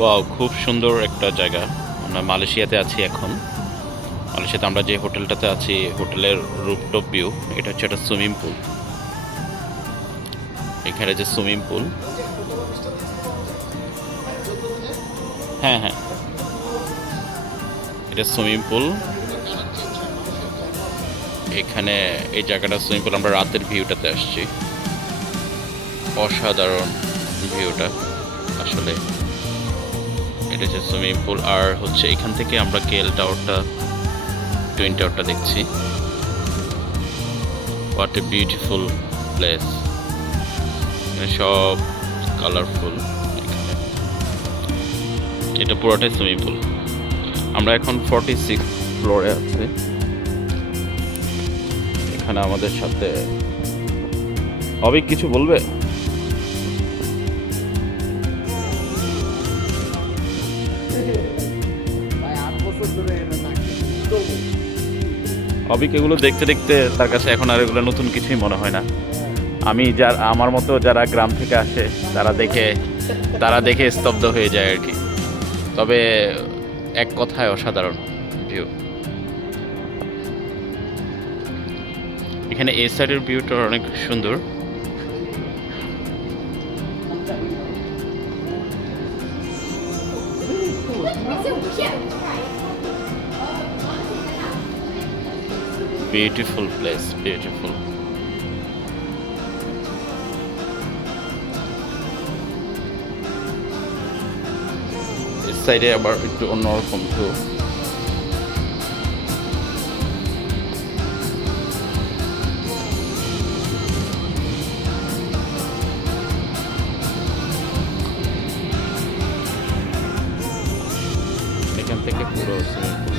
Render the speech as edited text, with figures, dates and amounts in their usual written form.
Wow, খুব সুন্দর একটা জায়গা। আমরা মালয়েশিয়াতে আছি এখন। মালয়েশিয়াতে আমরা যে হোটেলটাতে আছি, হোটেলের রুফটপ ভিউ। এটা হচ্ছে একটা সুইমিং পুল। এখানে যে সুইমিং পুল, হ্যাঁ হ্যাঁ, এটা সুইমিং পুল। এখানে এই জায়গাটা সুইমিং পুল। আমরা রাতের ভিউটাতে আসছি। অসাধারণ ভিউটা আসলে। এটা হচ্ছে সুইমিং পুল, আর হচ্ছে এখান থেকে আমরা কেএল টাওয়ারটা, টুইন টাওয়ারটা দেখছি। What a beautiful place. সব কালারফুল। এটা পুরোটাই সুইমিং পুল। আমরা এখন 46 ফ্লোরে আছি। এখানে আমাদের সাথে অবিক কিছু বলবে? অবিক এগুলো দেখতে দেখতে তার কাছে এখন আর এগুলো নতুন কিছুই মনে হয় না। আমি আমার মতো যারা গ্রাম থেকে আসে তারা দেখে স্তব্ধ হয়ে যায় আর কি। তবে এক কথায় অসাধারণ ভিউ। এখানে এই সাইডের ভিউটা অনেক সুন্দর। Beautiful place, beautiful. এই সাইডে আবার একটু অন্যরকম ভিউ। এখান থেকে পুরো সুইমিং পুল